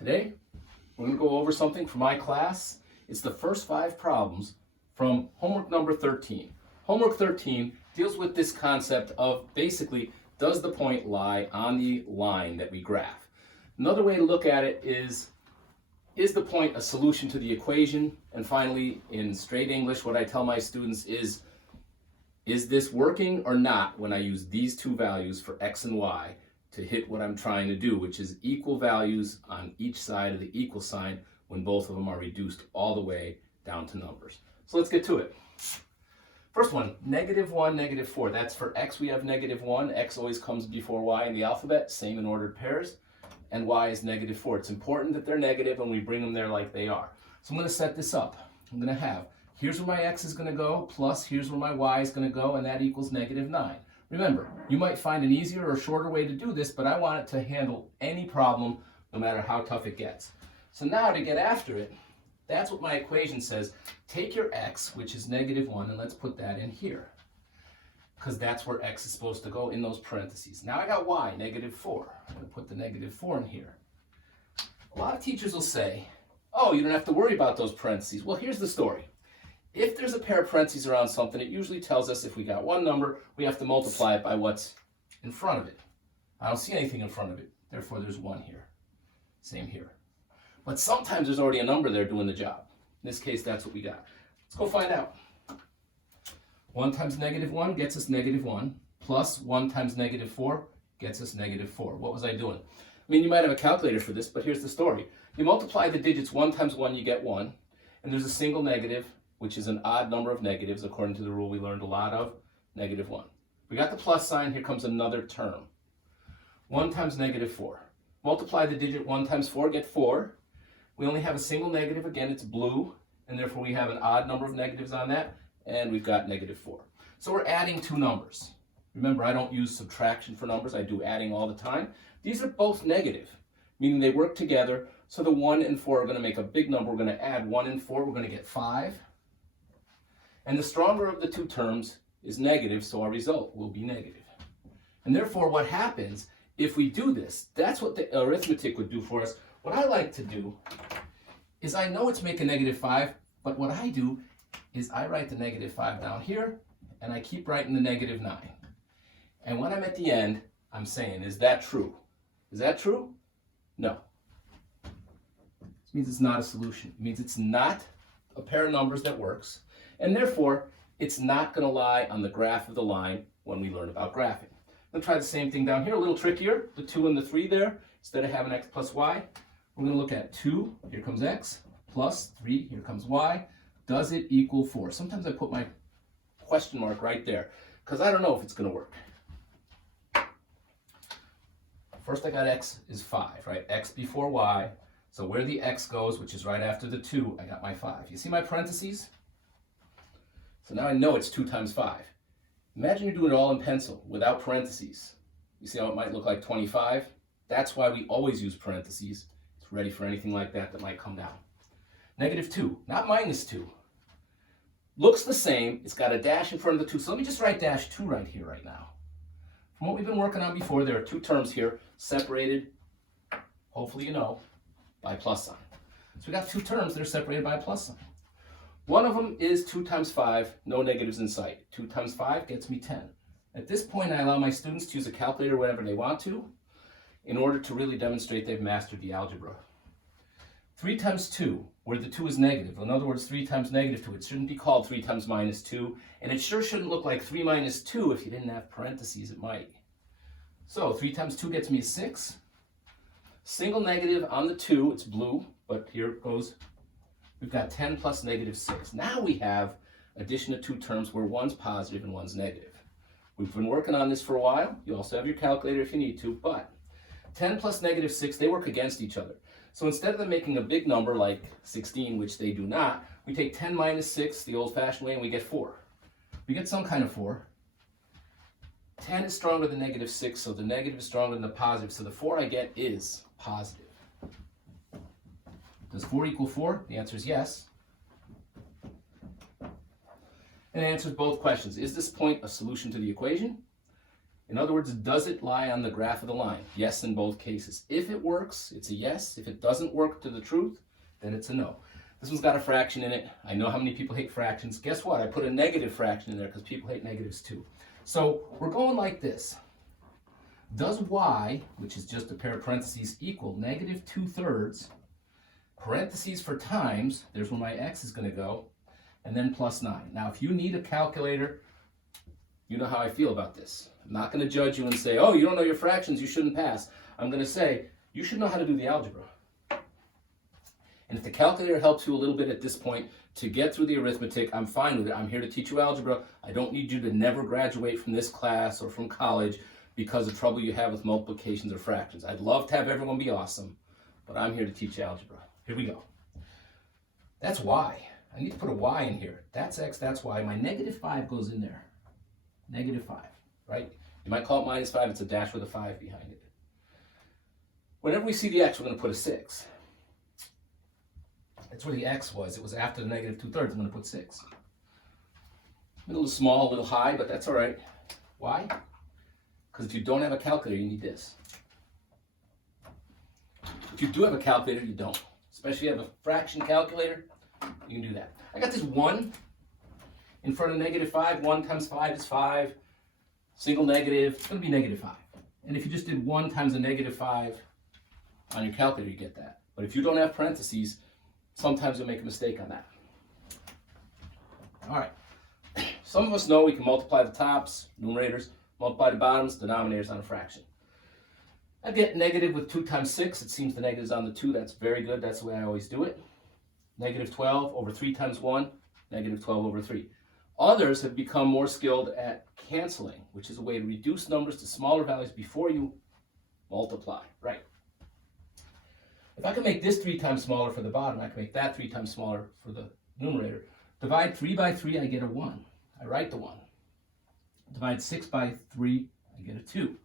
Today, we're going to go over something for my class. It's the first 5 problems from homework number 13. Homework 13 deals with this concept of basically, does the point lie on the line that we graph? Another way to look at it is the point a solution to the equation? And finally, in straight English, what I tell my students is this working or not when I use these two values for x and y to hit what I'm trying to do, which is equal values on each side of the equal sign when both of them are reduced all the way down to numbers. So let's get to it. First one, -1, -4. That's for x, we have -1. X always comes before y in the alphabet, same in ordered pairs. And y is -4. It's important that they're negative and we bring them there like they are. So I'm going to set this up. I'm going to have, here's where my x is going to go, plus here's where my y is going to go, and that equals -9. Remember, you might find an easier or shorter way to do this, but I want it to handle any problem, no matter how tough it gets. So now to get after it, that's what my equation says. Take your x, which is -1, and let's put that in here, because that's where x is supposed to go in those parentheses. Now I got y, -4. I'm going to put the -4 in here. A lot of teachers will say, oh, you don't have to worry about those parentheses. Well, here's the story. If there's a pair of parentheses around something, it usually tells us if we got one number, we have to multiply it by what's in front of it. I don't see anything in front of it, therefore there's 1 here. Same here. But sometimes there's already a number there doing the job. In this case, that's what we got. Let's go find out. 1 times -1 gets us -1, plus 1 times -4 gets us -4. What was I doing? I mean, you might have a calculator for this, but here's the story. You multiply the digits 1 times 1, you get 1, and there's a single negative, which is an odd number of negatives, according to the rule we learned a lot of, -1. We got the plus sign, here comes another term. 1 times -4. Multiply the digit 1 times 4, get 4. We only have a single negative, again, it's blue, and therefore we have an odd number of negatives on that, and we've got -4. So we're adding two numbers. Remember, I don't use subtraction for numbers, I do adding all the time. These are both negative, meaning they work together, so the 1 and 4 are going to make a big number. We're going to add 1 and 4, we're going to get 5. And the stronger of the two terms is negative, so our result will be negative. And therefore, what happens if we do this, that's what the arithmetic would do for us. What I like to do is I know it's making -5, but what I do is I write the -5 down here, and I keep writing the -9. And when I'm at the end, I'm saying, is that true? Is that true? No. This means it's not a solution. It means it's not a pair of numbers that works. And therefore, it's not going to lie on the graph of the line when we learn about graphing. Let's try the same thing down here, a little trickier. The 2 and the 3 there, instead of having x plus y, we're going to look at 2, here comes x, plus 3, here comes y. Does it equal 4? Sometimes I put my question mark right there, because I don't know if it's going to work. First I got x is 5, right? X before y. So where the x goes, which is right after the 2, I got my 5. You see my parentheses? So now I know it's 2 times 5. Imagine you're doing it all in pencil without parentheses. You see how it might look like 25? That's why we always use parentheses. It's ready for anything like that that might come down. -2, not -2. Looks the same. It's got a dash in front of the 2. So let me just write -2 right here, right now. From what we've been working on before, there are two terms here separated, hopefully you know, by plus sign. So we got two terms that are separated by a plus sign. One of them is 2 times 5, no negatives in sight. 2 times 5 gets me 10. At this point, I allow my students to use a calculator whenever they want to, in order to really demonstrate they've mastered the algebra. 3 times 2, where the 2 is negative. In other words, 3 times -2. It shouldn't be called 3 times -2, and it sure shouldn't look like 3 minus 2 if you didn't have parentheses, it might. So 3 times 2 gets me 6. Single negative on the 2, it's blue, but here it goes. We've got 10 plus -6. Now we have addition of two terms where one's positive and one's negative. We've been working on this for a while. You also have your calculator if you need to, but 10 plus -6, they work against each other. So instead of them making a big number like 16, which they do not, we take 10 minus 6 the old-fashioned way and we get 4. We get some kind of 4. 10 is stronger than -6, so the negative is stronger than the positive, so the 4 I get is positive. Does 4 equal 4? The answer is yes. And it answers both questions. Is this point a solution to the equation? In other words, does it lie on the graph of the line? Yes, in both cases. If it works, it's a yes. If it doesn't work to the truth, then it's a no. This one's got a fraction in it. I know how many people hate fractions. Guess what? I put a negative fraction in there because people hate negatives too. So we're going like this. Does y, which is just a pair of parentheses, equal negative 2/3, parentheses for times, there's where my x is going to go, and then plus 9. Now, if you need a calculator, you know how I feel about this. I'm not going to judge you and say, oh, you don't know your fractions, you shouldn't pass. I'm going to say, you should know how to do the algebra. And if the calculator helps you a little bit at this point to get through the arithmetic, I'm fine with it. I'm here to teach you algebra. I don't need you to never graduate from this class or from college because of trouble you have with multiplications or fractions. I'd love to have everyone be awesome, but I'm here to teach algebra. Here we go. That's y. I need to put a y in here. That's x, that's y. My -5 goes in there. -5, right? You might call it -5. It's a dash with a 5 behind it. Whenever we see the x, we're going to put a 6. That's where the x was. It was after the negative 2/3. I'm going to put 6. A little small, a little high, but that's all right. Why? Because if you don't have a calculator, you need this. If you do have a calculator, you don't. Especially if you have a fraction calculator, you can do that. I got this 1 in front of -5. 1 times 5 is 5. Single negative, it's going to be -5. And if you just did 1 times a -5 on your calculator, you get that. But if you don't have parentheses, sometimes you'll make a mistake on that. All right. Some of us know we can multiply the tops, numerators, multiply the bottoms, denominators on a fraction. I get negative with 2 times 6. It seems the negative's on the 2. That's very good. That's the way I always do it. -12 over 3 times 1, -12 over 3. Others have become more skilled at canceling, which is a way to reduce numbers to smaller values before you multiply. Right. If I can make this 3 times smaller for the bottom, I can make that 3 times smaller for the numerator. Divide 3 by 3, I get a 1. I write the 1. Divide 6 by 3, I get a 2.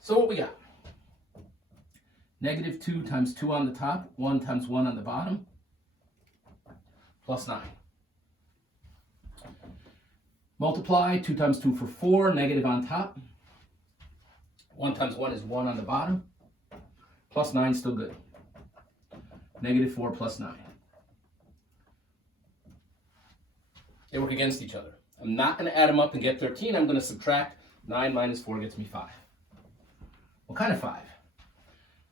So what we got? -2 times 2 on the top, 1 times 1 on the bottom, plus 9. Multiply, 2 times 2 for 4, negative on top. 1 times 1 is 1 on the bottom. Plus 9, still good. -4 plus 9. They work against each other. I'm not going to add them up and get 13. I'm going to subtract. 9 minus 4 gets me 5. What kind of 5?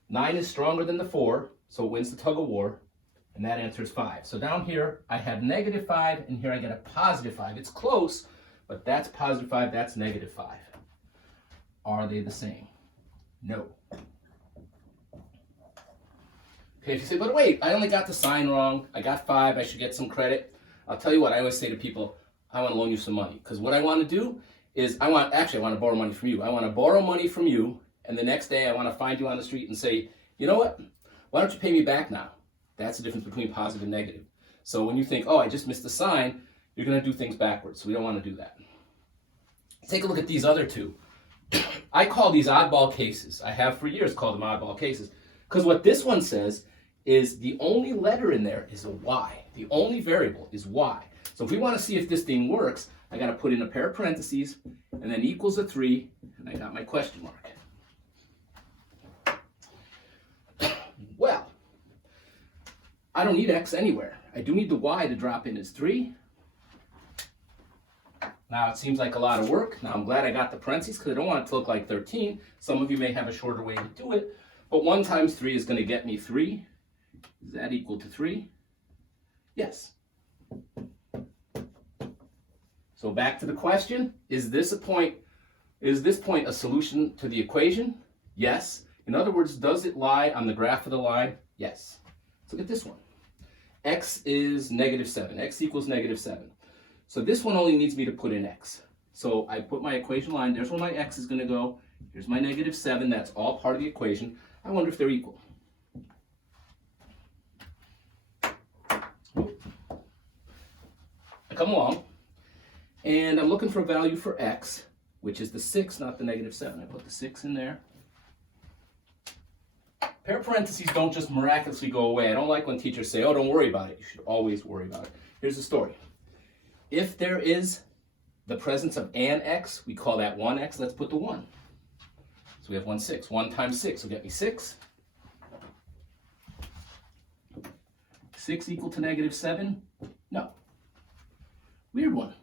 9 is stronger than the 4, so it wins the tug of war, and that answer is 5. So down here, I have -5, and here I get a +5. It's close, but that's +5, that's -5. Are they the same? No. Okay, if you say, but wait, I only got the sign wrong. I got 5, I should get some credit. I'll tell you what, I always say to people, I want to loan you some money. Because what I want to do is, I want to borrow money from you. I want to borrow money from you, and the next day I want to find you on the street and say, you know what? Why don't you pay me back now? That's the difference between positive and negative. So when you think, oh, I just missed the sign, you're going to do things backwards. So we don't want to do that. Take a look at these other two. I call these oddball cases. I have for years called them oddball cases. Because what this one says is the only letter in there is a y. The only variable is y. So if we want to see if this thing works, I got to put in a pair of parentheses, and then equals a 3, and I got my question mark. Well, I don't need x anywhere. I do need the y to drop in as 3. Now it seems like a lot of work. Now I'm glad I got the parentheses because I don't want it to look like 13. Some of you may have a shorter way to do it, but 1 times 3 is going to get me 3. Is that equal to 3? Yes. So back to the question, is this point a solution to the equation? Yes. In other words, does it lie on the graph of the line? Yes. Let's look at this one. X is -7. X equals -7. So this one only needs me to put in x. So I put my equation line, there's where my x is going to go. Here's my -7, that's all part of the equation. I wonder if they're equal. I come along, and I'm looking for a value for x, which is the 6, not the -7. I put the 6 in there. Pair of parentheses don't just miraculously go away. I don't like when teachers say, oh, don't worry about it. You should always worry about it. Here's the story. If there is the presence of an x, we call that 1x. Let's put the 1. So we have 1, 6. 1 times 6 will get me 6. 6 equal to negative 7? No. Weird one.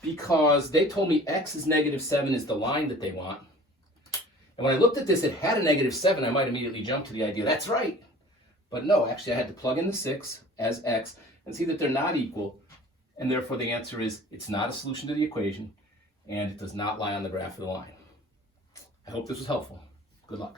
Because they told me x is negative 7 is the line that they want. And when I looked at this, it had a negative 7. I might immediately jump to the idea, that's right. But no, actually I had to plug in the 6 as x and see that they're not equal. And therefore the answer is it's not a solution to the equation and it does not lie on the graph of the line. I hope this was helpful. Good luck.